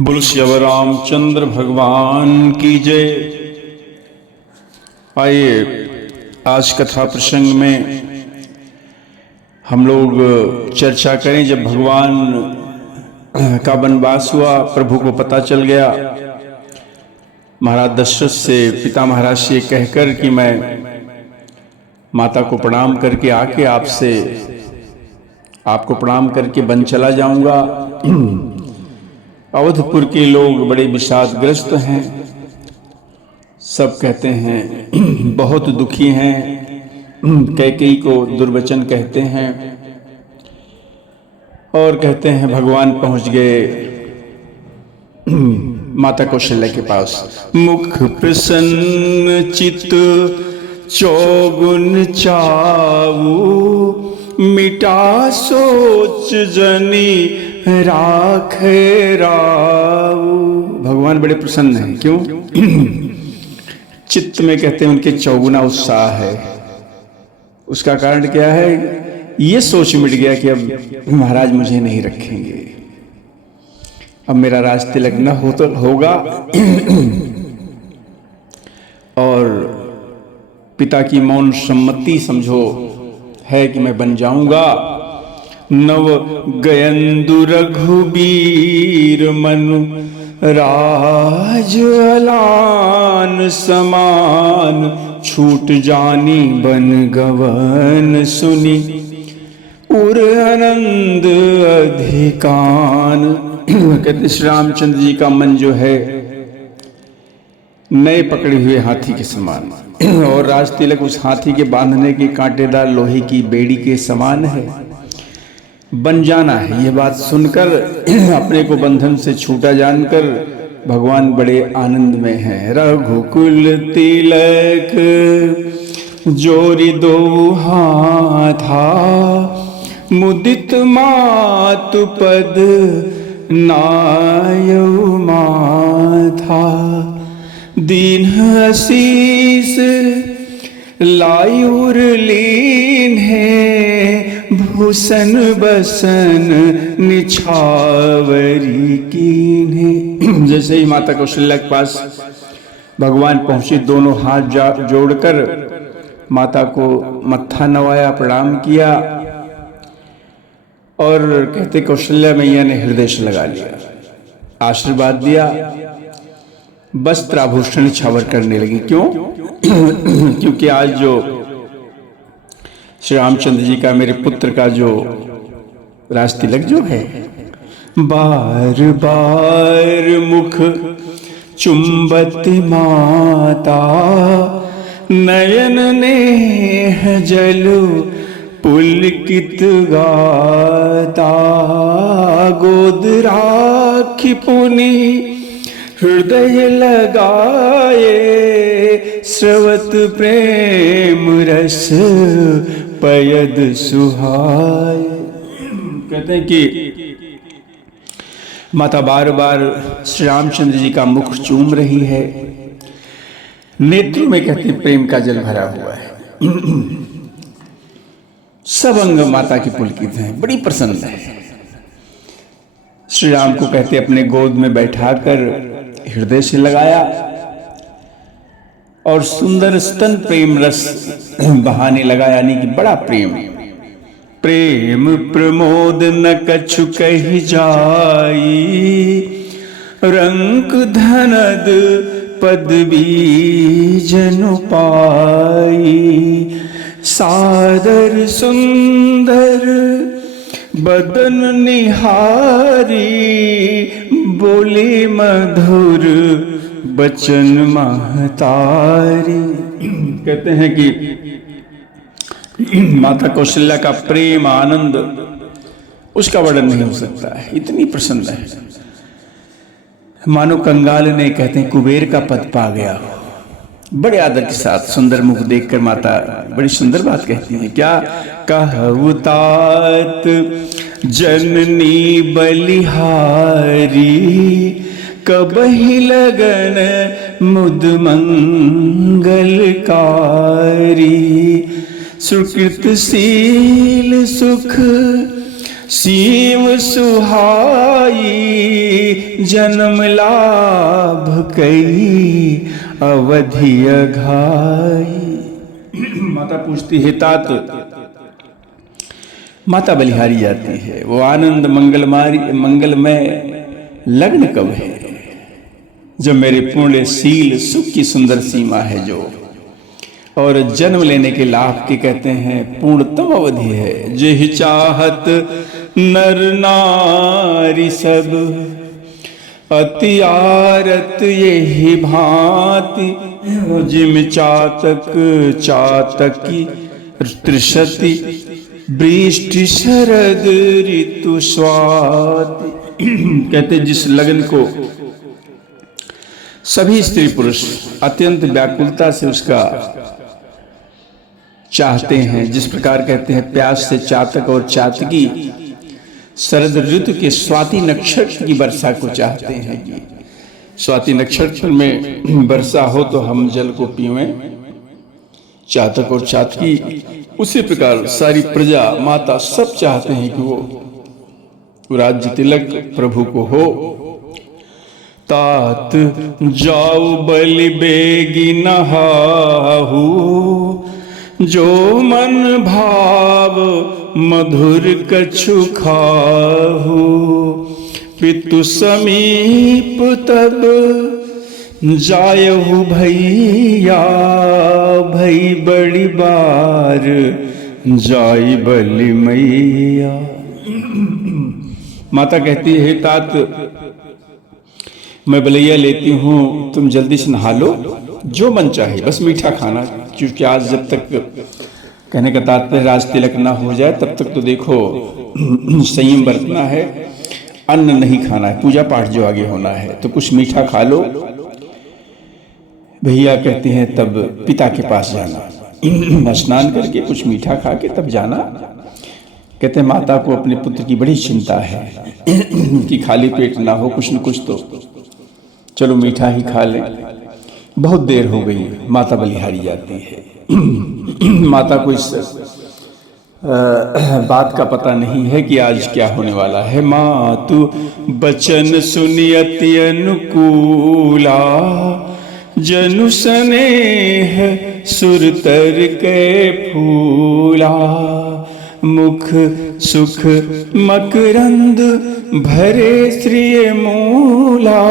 बोल श्री रामचंद्र भगवान की जय। आइए आज कथा प्रसंग में हम लोग चर्चा करें। जब भगवान का वनवास हुआ, प्रभु को पता चल गया, महाराज दशरथ से, पिता महाराज से कहकर कि मैं माता को प्रणाम करके आके आपको प्रणाम करके वन चला जाऊंगा। अवधपुर के लोग बड़े विषादग्रस्त हैं, सब कहते हैं बहुत दुखी हैं, कैकेयी को दुर्वचन कहते हैं और कहते हैं भगवान पहुंच गए माता कौशल्या के पास। मुख प्रसन्न चित चौगुन चाऊ, मिटा सोच जनी राखे राऊ। भगवान बड़े प्रसन्न हैं। क्यों? चित्त में कहते हैं उनके चौगुना उत्साह है। उसका कारण क्या है? ये सोच मिट गया कि अब महाराज मुझे नहीं रखेंगे, अब मेरा राज तिलक न होगा और पिता की मौन सम्मति समझो है कि मैं बन जाऊंगा। नव गयंदु रघुबीर मनु, राज अलान समान, छूट जानी बन गवन सुनी, उर आनंद अधिकान। कहते श्री रामचंद्र जी का मन जो है नए पकड़े हुए हाथी के समान, और राज तिलक उस हाथी के बांधने के कांटेदार लोहे की बेड़ी के समान है। बन जाना है। ये बात सुनकर अपने को बंधन से छूटा जानकर भगवान बड़े आनंद में हैं। रघुकुल तिलक जोरी दो हाथा, मुदित मातु पद नायउ माथा, दीन आशीष लायुर लीन है, भूषण बसन निछावरी कीन्हे। जैसे ही माता कौशल्या के पास भगवान पहुंचे, दोनों हाथ जोड़कर माता को मत्था नवाया, प्रणाम किया और कहते कौशल्या मैया ने हृदय से लगा लिया, आशीर्वाद दिया, वस्त्र आभूषण छावर करने लगी। क्यों? क्योंकि आज जो श्री रामचंद्र जी का, मेरे पुत्र का जो राज तिलक जो है, बार बार मुख चुंबती माता, नयन नेह जलु पुलकित गाता, गोद राखी पुनि हृदय लगाए, स्रवत प्रेम रस पयद सुहाय। कहते हैं कि माता बार बार श्री रामचंद्र जी का मुख चूम रही है, नेत्रों में कहते प्रेम का जल भरा हुआ है, सब अंग माता की पुलकित हैं, बड़ी प्रसन्न है। श्री राम को कहते अपने गोद में बैठाकर हृदय से लगाया और सुंदर स्तन प्रेम रस बहाने लगा, यानी कि बड़ा प्रेम। प्रेम प्रमोद न कछु कहि जाई, रंक धनद पदवी जनु पाई, सादर सुंदर बदन निहारी, बोले मधुर बचन महतारी। कहते हैं कि माता कौशल्या का प्रेम आनंद उसका वर्णन नहीं हो सकता है, इतनी प्रसन्न है, मानो कंगाल ने, कहते हैं, कुबेर का पद पा गया हो। बड़े आदर के साथ सुंदर मुख देखकर माता बड़ी सुंदर बात कहती है। क्या? कहु तात जननी बलिहारी, कबहि लगन मुद मंगलकारी, सुकृत शील सुख सीव सुहाई जन्म लाभ कई अवधि अघाई। माता पूछती है तात, माता बलिहारी जाती है, वो आनंद मंगलमय लग्न कब है, जब मेरे पूर्ण शील सुख की सुंदर सीमा है जो, और जन्म लेने के लाभ के कहते हैं पूर्णतम अवधि है। जेहि चाहत नर नारी सब, अति आरत यही भांति, जिम चातक चातकी त्रिशति, वृष्टि शरद ऋतु स्वाति। कहते जिस लगन को सभी स्त्री पुरुष अत्यंत व्याकुलता से उसका चाहते हैं, जिस प्रकार कहते हैं प्यास से चातक और चातकी शरद ऋतु के स्वाति नक्षत्र की वर्षा को चाहते हैं कि स्वाति नक्षत्र में वर्षा हो तो हम जल को पीवें, चातक और चातकी उसी प्रकार सारी प्रजा माता सब चाहते हैं कि वो राज्य तिलक प्रभु को हो। तात जाओ बलि बेगी नहाहू, जो मन भाव मधुर कछु खाहू, पितु समीप तब जायहु भैया, भई बड़ी बार जाई बलि मैया। माता कहती है तात मैं बलैया लेती हूँ, तुम जल्दी से नहा लो, जो मन चाहे, बस मीठा खाना, क्योंकि आज जब तक कहने का तात्पर्य राज तिलक ना हो जाए तब तक तो देखो संयम बरतना है, अन्न नहीं खाना है, पूजा पाठ जो आगे होना है, तो कुछ मीठा खा लो। भैया कहते हैं तब पिता के पास जाना, स्नान करके कुछ मीठा खा के तब जाना। कहते हैं माता को अपने पुत्र की बड़ी चिंता है कि खाली पेट ना हो, कुछ न कुछ तो चलो मीठा ही खा लें। बहुत देर हो गई, माता बलिहारी जाती है। माता को इस बात का पता नहीं है कि आज क्या होने वाला है। मातु बचन सुनि अति अनुकूला, जनु स्नेह सुरतर के फूला, मुख सुख मकरंद भरे श्रिय मूला,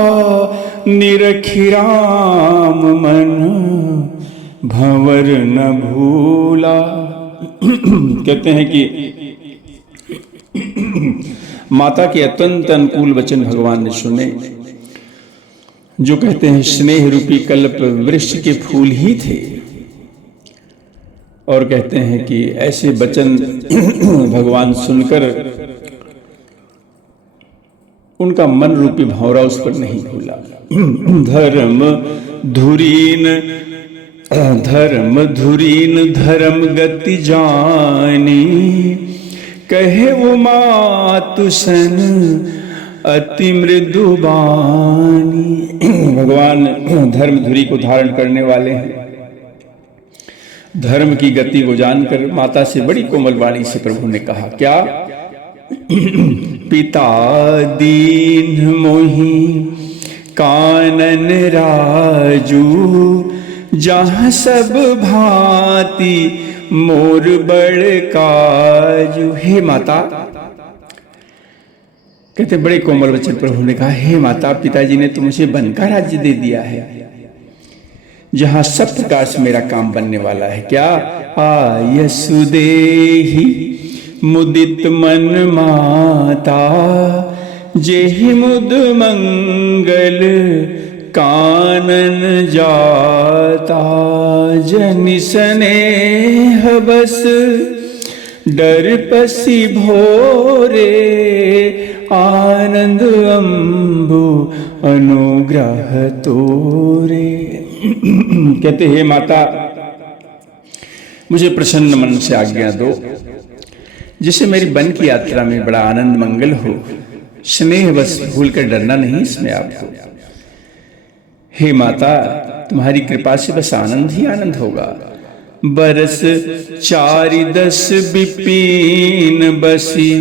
निरखि राम मन भंवर न भूला। कहते हैं कि माता के अत्यंत अनुकूल वचन भगवान ने सुने, जो कहते हैं स्नेह रूपी कल्प वृक्ष के फूल ही थे, और कहते हैं कि ऐसे वचन भगवान सुनकर उनका मन रूपी भंवरा उस पर नहीं भूला। धर्म धुरीन धर्म गति जानी, कहे वो मातु सन अति मृदु बानी। भगवान धर्म धुरी को धारण करने वाले हैं। धर्म की गति को जानकर माता से बड़ी कोमल वाणी से प्रभु ने कहा, क्या? पिता दीन मोहि कानन राजू, जहाँ सब भांति मोर बड़ काजू। हे माता, कहते बड़े कोमल वचन प्रभु ने कहा, हे माता, पिताजी ने तो मुझे वन का राज्य दे दिया है, जहां सब प्रकार से मेरा काम बनने वाला है। क्या? आयसुदेहि मुदित मन माता, जेहि मुद मंगल कानन जाता, जनि स्नेह बस डर पसी भोरे, आनंद अम्बु अनुग्रह तोरे। कहते हैं माता, मुझे प्रसन्न मन से आज्ञा दो, जिससे मेरी वन की यात्रा में बड़ा आनंद मंगल हो। स्नेह बस भूल कर डरना नहीं इसमें आपको। हे माता, तुम्हारी कृपा से बस आनंद ही आनंद होगा। बरस 4-10 विपिन बसी,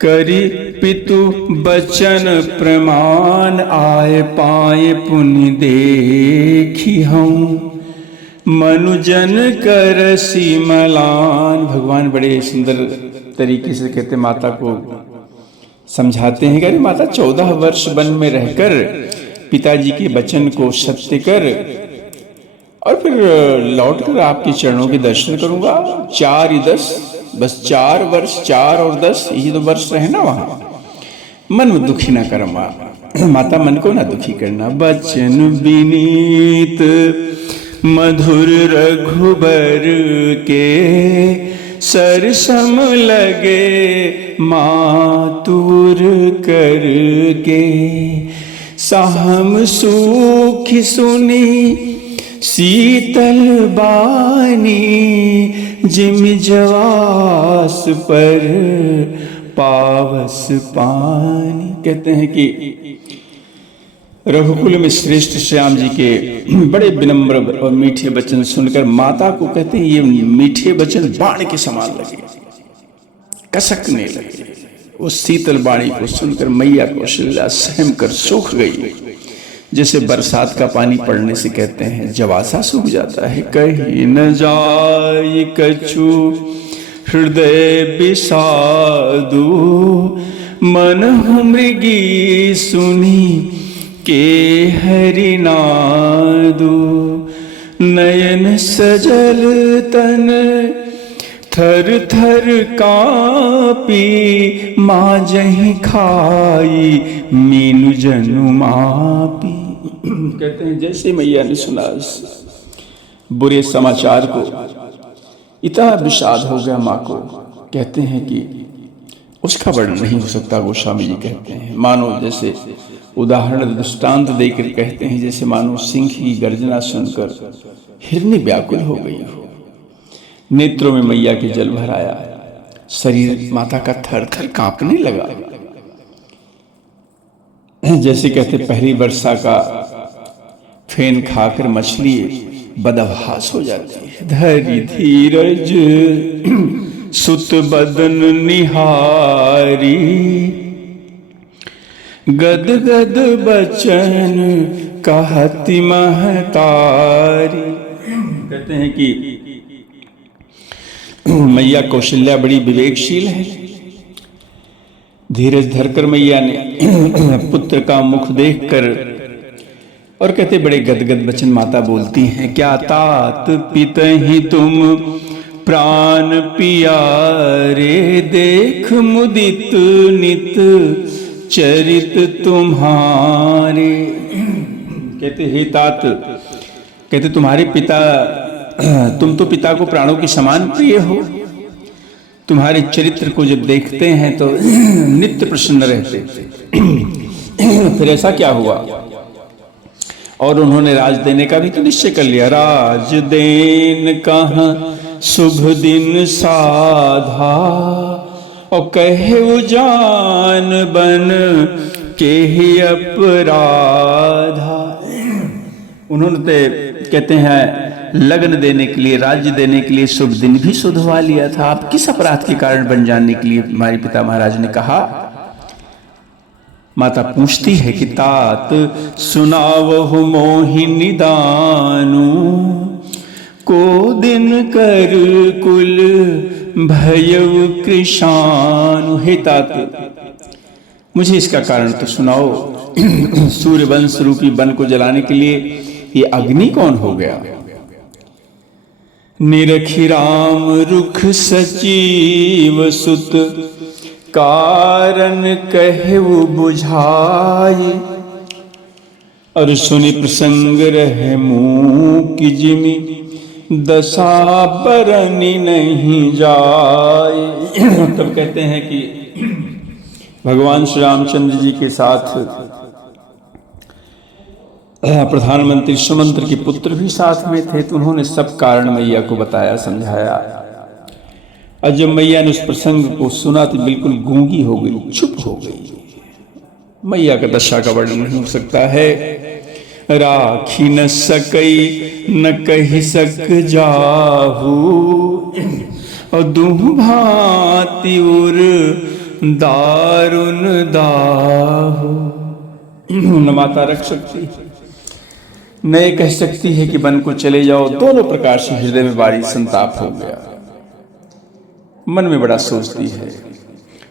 करी पितु बचन प्रमाण आए पाए पुण्य देखी हूँ मनुजन कर सीमलान। भगवान बड़े सुंदर तरीके से कहते माता को समझाते हैं कि अरे माता 14 वर्ष वन में रहकर पिताजी के वचन को सत्य कर और फिर लौट कर आपके चरणों के दर्शन करूंगा। 4 या 10 बस 4 वर्ष 4 और 10 यही तो वर्ष रहना वहां। मन में दुखी ना कर माता, मन को ना दुखी करना। बचन विनीत मधुर रघुबर के सरसम लगे मातुर करके साहम सूख सुनी शीतल बानी जिम जवास पर पावस पानी। कहते हैं कि रघुकुल में श्रेष्ठ श्याम जी के बड़े विनम्र और मीठे वचन सुनकर माता को कहते हैं ये मीठे वचन बाण के समान लगे, कसकने लगे। उस शीतल बाणी को सुनकर मैया कौशल्या सहम कर सूख गई, जैसे बरसात का पानी पड़ने से कहते हैं जवासा सूख जाता है। कहीं न जाई कछु हृदय विषादु मन मृगी सुनी के हरिनादु नयन सजल तन थर थर कापी माँ जही खाई मीनू जनु मापी। कहते हैं जैसे मैया ने सुना इस बुरे समाचार को इतना विषाद हो गया माँ को। कहते हैं कि उसका वर्णन नहीं हो सकता। गोस्वामी जी कहते हैं मानो जैसे उदाहरण दृष्टांत देकर कहते हैं जैसे मानो सिंह की गर्जना सुनकर हिरनी व्याकुल हो गई हो। नेत्रों में मैया के जल भर आया, शरीर माता का थर थर कांपने लगा। जैसे कहते पहली वर्षा का फेन खाकर मछली बदहवास हो जाती है। धरि धीरज सुत बदन निहारी गद गद बचन कहती महतारी। कहते हैं कि मैया कौशल्या बड़ी विवेकशील है। धीरज धरकर मैया ने पुत्र का मुख देखकर और कहते बड़े गदगद वचन माता बोलती हैं क्या तात पितहि तुम प्राण पियारे देख मुदित नित चरित तुम्हारे। कहते हे तात, कहते तुम्हारे पिता, तुम तो पिता को प्राणों के समान प्रिय हो। तुम्हारे चरित्र को जब देखते हैं तो नित्य प्रसन्न रहते थे। फिर ऐसा क्या हुआ? और उन्होंने राज देने का भी तो निश्चय कर लिया। राज देन कहाँ शुभ दिन साधा और कहे जान बन के ही अपराधा। उन्होंने तो कहते हैं लग्न देने के लिए, राज्य देने के लिए शुभ दिन भी सुधवा लिया था। आप किस अपराध के कारण बन जाने के लिए हमारे पिता महाराज ने कहा। माता पूछती है कि तात सुनावहु मोहि निदानु को दिन कर कुल भयउ कृशानु। हे तात मुझे इसका कारण तो सुनाओ। सूर्य वंश रूपी वन को जलाने के लिए ये अग्नि कौन हो गया? निरखी राम रुख सचिव सुत कारण कहु बुझाई और सुनि प्रसंग रहे मुँह की जिमी दशा बरनी नहीं जाए। तब कहते हैं कि भगवान श्री रामचंद्र जी के साथ प्रधानमंत्री सुमंत्र के पुत्र भी साथ में थे, तो उन्होंने सब कारण मैया को बताया, समझाया। और जब मैया ने उस प्रसंग को सुना तो बिल्कुल गूंगी हो गई, चुप हो गई। मैया का दशा का वर्णन नहीं हो सकता है। राखी न सकई न कही सक जाहू और दूह भांति उर दारुण दाहो। न माता रख सकती न ये कह सकती है कि बन को चले जाओ। दोनों प्रकार से हृदय में भारी संताप हो गया। मन में बड़ा सोचती है,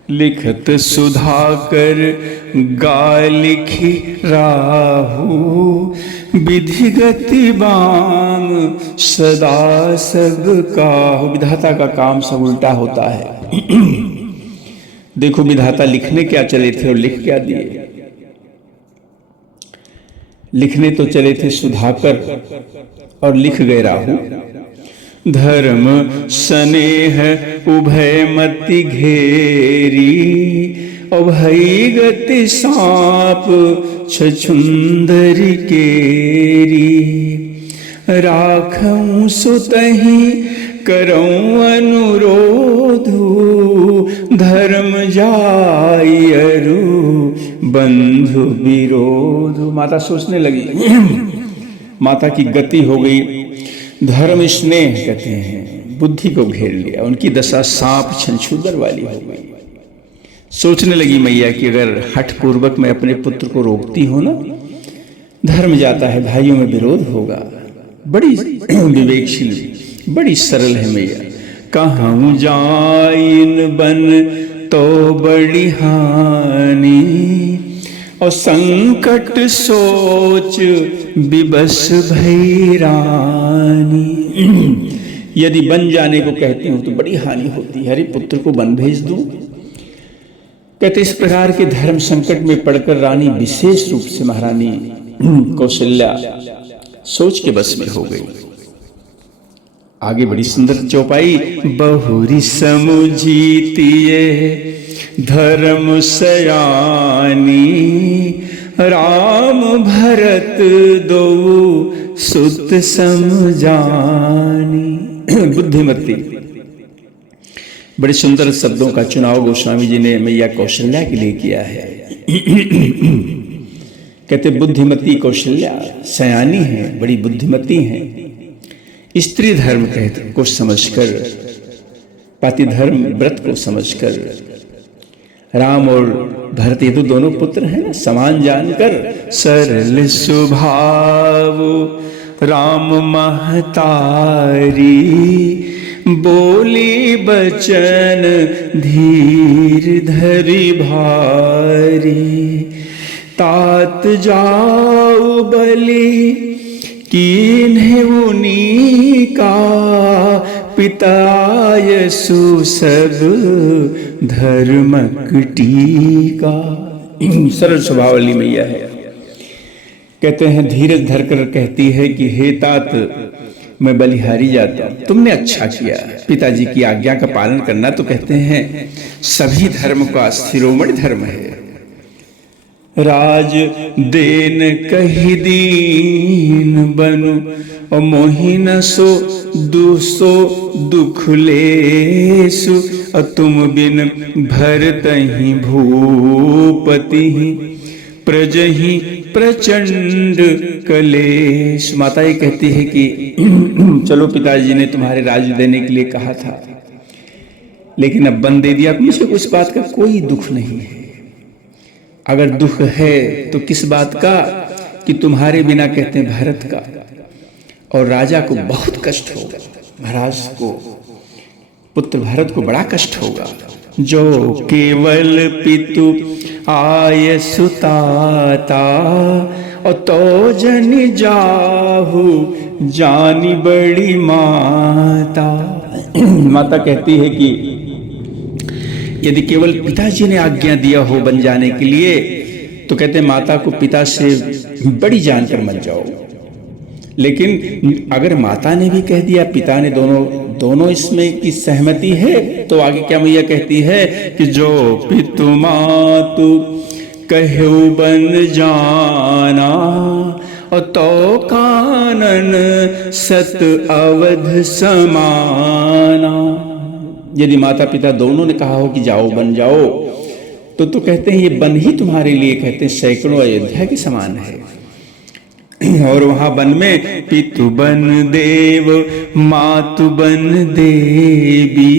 लिखत सुधाकर गा लिखी राहु, विधि गति बाम सदा सब काहु। विधाता का काम सब उल्टा होता है। देखो विधाता लिखने क्या चले थे और लिख क्या दिए। लिखने तो चले थे सुधाकर और लिख गए राहु। धर्म स्नेह उभय मति घेरी, अभय गति सांप छछुंदरी केरी। राखऊं सुतहि करऊं अनुरोधु, धर्म जाई अरु बंधु विरोध। माता सोचने लगी, माता की गति हो गई, धर्म स्नेह कहते हैं बुद्धि को घेर लिया। उनकी दशा सांप छछूंदर वाली हो गई। सोचने लगी मैया कि अगर हठ पूर्वक मैं अपने पुत्र को रोकती हूं ना, धर्म जाता है, भाइयों में विरोध होगा। बड़ी विवेकशील, बड़ी सरल है मैया। कहूं जाइन बन तो बड़ी हानि, और संकट सोच विबस भई रानी। यदि बन जाने को कहती हूं तो बड़ी हानि होती है। हरि पुत्र को बन भेज दूं। कहते इस प्रकार के धर्म संकट में पड़कर रानी विशेष रूप से महारानी कौशल्या सोच के बस में हो गई। आगे बड़ी सुंदर चौपाई। बहुरी समुझीतिए धर्म सयानी, राम भरत दो सुत समझानी। बुद्धिमती। बड़े सुंदर शब्दों का चुनाव गोस्वामी जी ने मैया कौशल्या के लिए किया है। कहते बुद्धिमती कौशल्या सयानी है, बड़ी बुद्धिमती है। स्त्री धर्म कहते को समझकर, पति धर्म व्रत को समझकर, राम और भरत ये तो दोनों पुत्र हैं ना, समान जानकर। सरल स्वभाव राम महतारी, बोली बचन धीर धरि भारी। तात जाऊ बलि कीन्हे उनी का, पितायसु सब धर्मक टीका। सरल स्वभाव वाली मैया है। कहते हैं धीरज धरकर कहती है कि हे तात, मैं बलिहारी जाता हूं, तुमने अच्छा किया। पिताजी की आज्ञा का पालन करना तो कहते हैं सभी धर्म का शिरोमणि धर्म है। राज देन कही दीन बनु, और मोहिन सो दुसो दुख लेसु। और तुम बिन भरतहि भूपति, प्रजहि प्रचंड कलेश। माता ये कहती है कि चलो पिताजी ने तुम्हारे राज्य देने के लिए कहा था, लेकिन अब बन दे दिया। मुझे उस बात का कोई दुख नहीं है। अगर दुख है तो किस बात का, कि तुम्हारे बिना कहते हैं भरत का, और राजा को बहुत कष्ट होगा। महाराज को, पुत्र भरत को बड़ा कष्ट होगा। जो केवल पितु आय सुताता, और तो जन जाहु जानी बड़ी माता। माता कहती है कि यदि केवल पिताजी ने आज्ञा दिया हो बन जाने के लिए, तो कहते हैं माता को पिता से बड़ी जानकर मत जाओ। लेकिन अगर माता ने भी कह दिया, पिता ने, दोनों इसमें की सहमति है, तो आगे क्या मैया कहती है कि जो पितु मातु कहु बन जाना, और तो कानन सत अवध समाना। यदि माता पिता दोनों ने कहा हो कि जाओ बन जाओ, तो कहते हैं ये बन ही तुम्हारे लिए कहते हैं सैकड़ों अयोध्या के समान है। और वहां बन में पितु बन देव मातु बन देवी,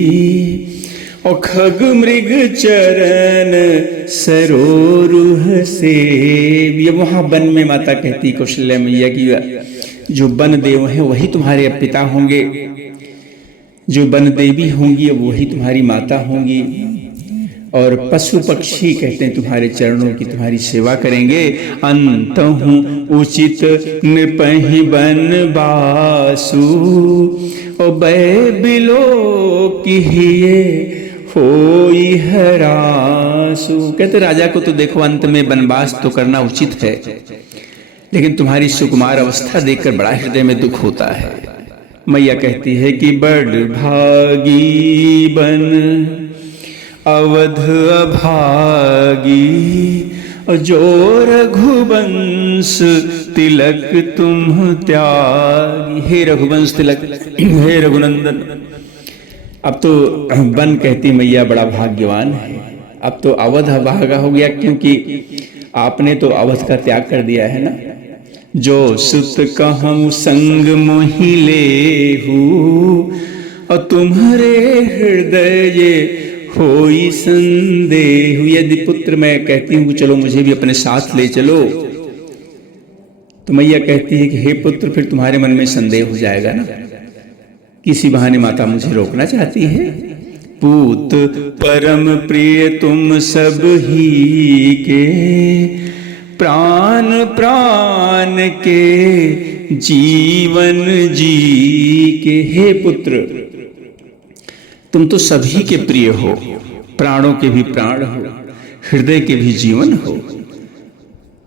और खग मृग चरण सरोरुह से। ये वहां वन में माता कहती कौशल्या मैया की जो वन देव हैं वही तुम्हारे पिता होंगे, जो वन देवी होंगी वही तुम्हारी माता होंगी, और पशु पक्षी कहते हैं तुम्हारे चरणों की तुम्हारी सेवा करेंगे। अंत हूँ उचित नृपहि बन बासु, और बै बिलो किहिए होई हरासु। कहते राजा को तो देखो अंत में वनवास तो करना उचित है, लेकिन तुम्हारी सुकुमार अवस्था देखकर बड़ा हृदय में दुख होता है। मैया कहती है कि बड़ भागी बन अवध अभागी, जो रघुवंश तिलक तुम त्यागी। हे रघुवंश तिलक, हे रघुनंदन। अब तो बन कहती मैया बड़ा भाग्यवान है, अब तो अवध अभागा हो गया, क्योंकि आपने तो अवध का त्याग कर दिया है ना। जो सुत कहूँ संग मोहि लेहू, और तुम्हारे हृदय होई संदेह। यदि पुत्र मैं कहती हूँ चलो मुझे भी अपने साथ ले चलो, तो मैया कहती है कि हे पुत्र फिर तुम्हारे मन में संदेह हो जाएगा ना, किसी बहाने माता मुझे रोकना चाहती है। पूत परम प्रिय तुम सब ही के, प्राण प्राण के जीवन जी के। हे पुत्र तुम तो सभी के प्रिय हो, प्राणों के भी प्राण हो, हृदय के भी जीवन हो।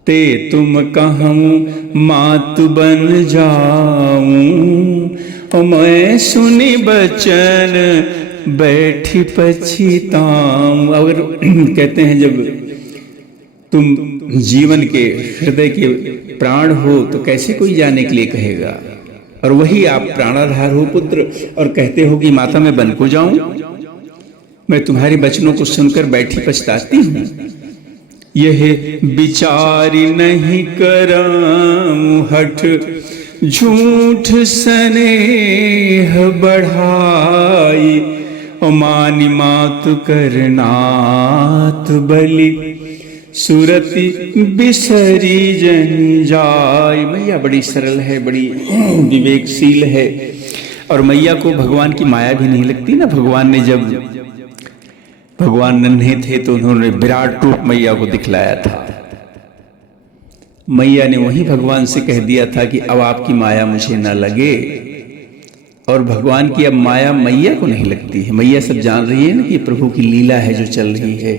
ते तुम कहूँ मात बन जाऊं, और मैं सुनी बचन बैठी पछताऊं। अगर कहते हैं जब तुम जीवन के हृदय के प्राण हो तो कैसे कोई जाने के लिए कहेगा, और वही आप प्राणाधार हो पुत्र, और कहते हो कि माता मैं वन को जाऊं। मैं तुम्हारे वचनों को सुनकर बैठी पछताती हूँ। यह विचारी नहीं कराऊं हठ, झूठ स्नेह बढ़ाई, और मानी मात करनाथ बलि, सुरति बिसरी जन जाय। मैया बड़ी सरल है, बड़ी विवेकशील है, और मैया को भगवान की माया भी नहीं लगती ना। भगवान ने जब भगवान नन्हे थे तो उन्होंने विराट रूप मैया को दिखलाया था। मैया ने वही भगवान से कह दिया था कि अब आपकी माया मुझे न लगे, और भगवान की अब माया मैया को नहीं लगती है। मैया सब जान रही है ना कि प्रभु की लीला है जो चल रही है।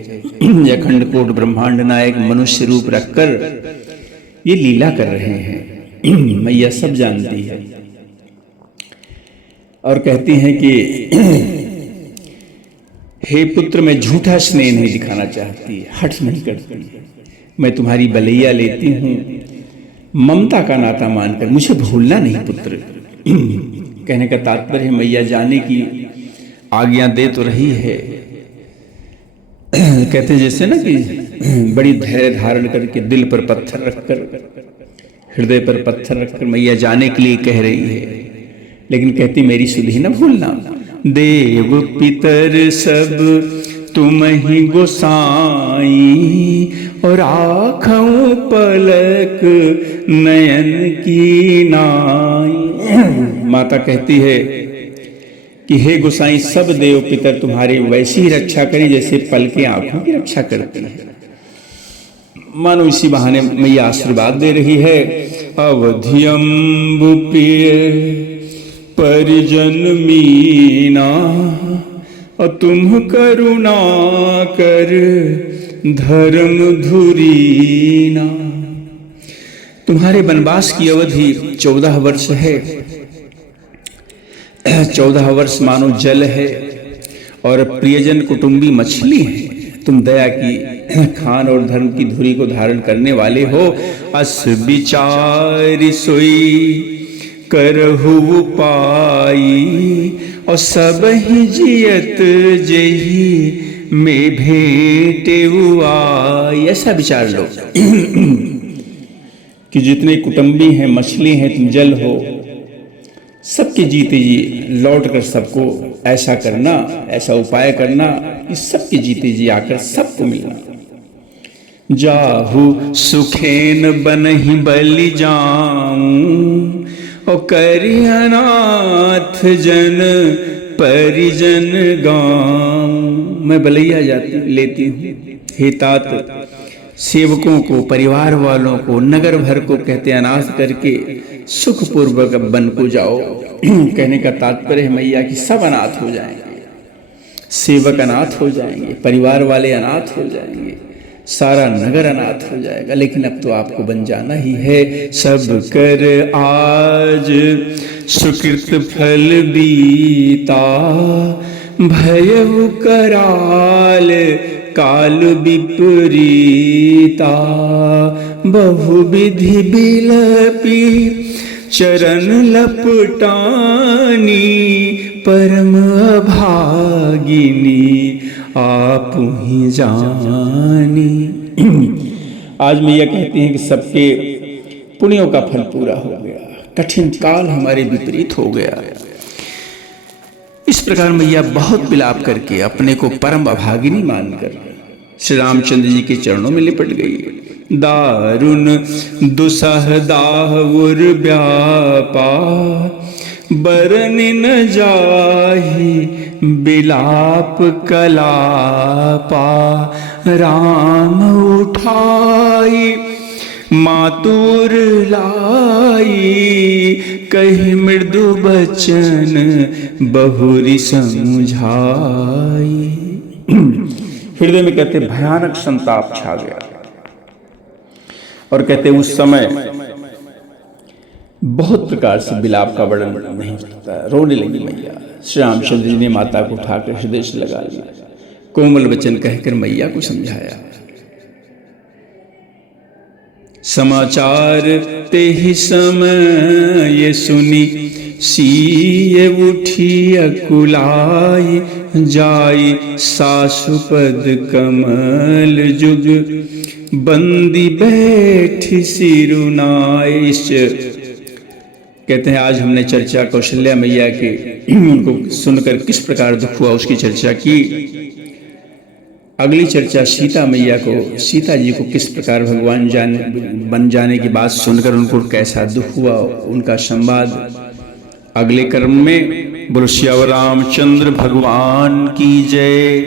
अखंड कोट ब्रह्मांड नायक मनुष्य रूप रखकर ये लीला कर रहे हैं। मैया सब जानती है, और कहती हैं कि हे पुत्र मैं झूठा स्नेह नहीं दिखाना चाहती, हठ नहीं करती। मैं तुम्हारी बलैया लेती हूँ ममता का नाता मानकर, मुझे भूलना नहीं पुत्र। कहने का तात्पर्य है मैया जाने की आज्ञा दे तो रही है। कहते हैं जैसे ना कि बड़ी धैर्य धारण करके दिल पर पत्थर रखकर, हृदय पर पत्थर रखकर मैया जाने के लिए कह रही है, लेकिन कहती मेरी सुधि न भूलना। देव पितर सब तुम ही गोसाई, और आँखों पलक नयन की नाई। माता कहती है कि हे गोसाई सब देव पितर तुम्हारे वैसी ही रक्षा करें जैसे पलकें आँखों की रक्षा करती है। मानो इसी बहाने मैया आशीर्वाद दे रही है। अवधियम्बु प्रिय परिजन मीना, और तुम करुणा कर धर्म धुरीना। तुम्हारे वनवास की अवधि 14 वर्ष है। 14 वर्ष मानो जल है, और प्रियजन कुटुंबी मछली है। तुम दया की खान और धर्म की धुरी को धारण करने वाले हो। अस विचार सोई करहु पाई, और सब ही जियत जही में भेंटे आई। ऐसा विचार लो कि जितने कुटुंबी हैं, मछली हैं, तुम जल हो, सबके जीते जी लौट कर सबको ऐसा करना, ऐसा उपाय करना कि सबके जीते जी आकर सबको मिलना। जाहु सुखेन बनहि बलि जाऊं, और करि अनाथ जन परिजन गाऊं। मैं बलैया लेती हूँ, हे तात सेवकों को, परिवार वालों को, नगर भर को कहते अनाथ करके सुखपूर्वक वन को जाओ। कहने का तात्पर्य है मैया कि सब अनाथ हो जाएंगे, सेवक अनाथ हो जाएंगे, परिवार वाले अनाथ हो जाएंगे, सारा नगर अनाथ हो जाएगा। लेकिन अब तो आपको बन जाना ही है। सब कर आज सुकृत फल बीता, भयउ कराल काल विपरीता। बहुविधि बिलपि चरण लपटानी, परम अभागिनी आप ही जानी। आज मैया कहती हैं कि सबके पुण्यों का फल पूरा हो गया, कठिन काल हमारे विपरीत हो गया। इस प्रकार मैया बहुत विलाप करके अपने को परम अभागिनी मानकर श्री रामचंद्र जी के चरणों में लिपट गई। दारुण दुसह दाहुर व्यापा, बरन न जाहि बिलाप कलापा। राम उठाई मातुर लाई, कही मृदु बचन बहुरी समझाई। हृदय में कहते भयानक संताप छा गया, और कहते उस समय बहुत प्रकार से विलाप का वर्णन नहीं होता, रोने लगी मैया। श्री रामचंद्र जी ने माता को उठाकर हृदय से लगा लिया, कोमल वचन कहकर मैया को समझाया। समाचार ते ही समय सुनी, सीय उठी अकुलाई। जाई सासुपद कमल जुग, बंदी बैठी सिरुनाई। कहते हैं आज हमने चर्चा कौशल्या मैया के उनको सुनकर किस प्रकार दुख हुआ उसकी चर्चा की। अगली चर्चा सीता मैया को, सीता जी को किस प्रकार भगवान बन जाने की बात सुनकर उनको कैसा दुख हुआ, उनका संवाद अगले कर्म में। बोलो श्री रामचंद्र भगवान की जय।